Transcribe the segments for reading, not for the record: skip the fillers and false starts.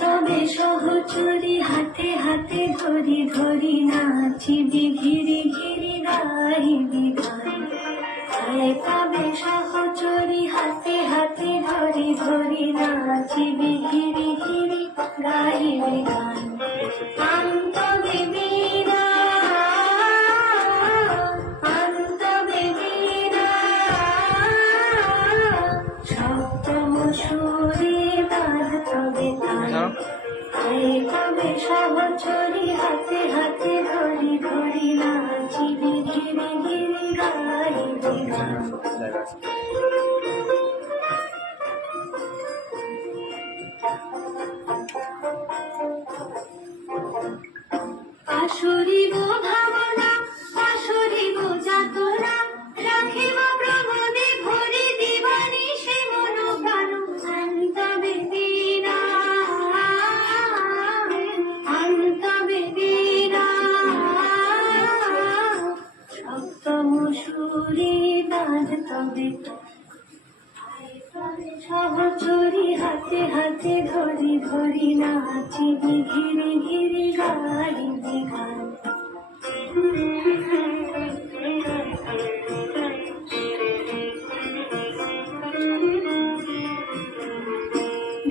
তবে সহচরি হাতে হাতে ধরি ধরি নাচিবি ঘিরি ঘিরি গাইবি গান। তবে সহচরি হাতে হাতে ধরি ধরি নাচিবি ঘিরি ঘিরি গাইবি গান। আন্তবে বীরা আন্তবে বীরা সপ্তম সুরে বাজবে তান। তবে সহচরি হাতে হাতে ধরি ধরি নাচিবি ঘিরি ঘিরি গাইবি গান। আসরিব ভাবনা আসরিব যাতনা রাখিব প্রমোদে ভরি দিবানি সে মন প্রাণ। আন্তবে বীরা আন্তবে বীরা সপ্তম সুরে বাজবে। সহচরি হাতে হাতে ধরি ধরি নাচিবি ঘিরি ঘিরি গাইবি গান।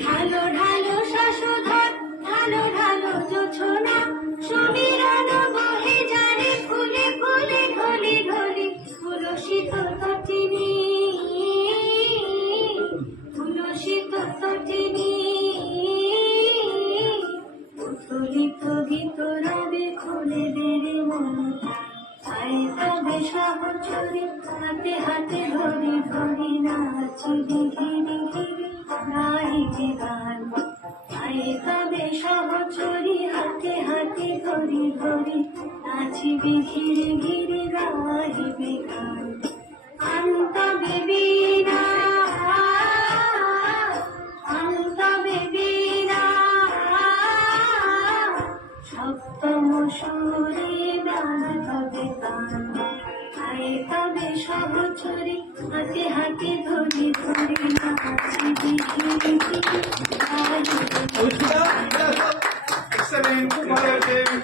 ঢালো ঢালো শাশুধর ঢালো ঢালো জোছনা সমীরণ বহে জানে ফুলে ফুলে ঢলি ঢলি। তুলসিত তটিনী তুলসিত তটিনী উত্তোলিত গীত রবে খুলে বেড়ে মন। তবে সহচরি হাতে হাতে ধরি ধরি নাচিবি ঘিরি ঘিরি গাইবি গান। তবে সহচরি হাতে হাতে ধরি ধরি নাচিবি ঘিরি ঘিরি গাইবি গান। আন্তবে বীরা আন্তবে বীরা সপ্তম সুরে বাজবে তান। তবে সহচরি হাতে হাতে ধরি ধরি নাচিবি ঘিরি ঘিরি গাইবি গান।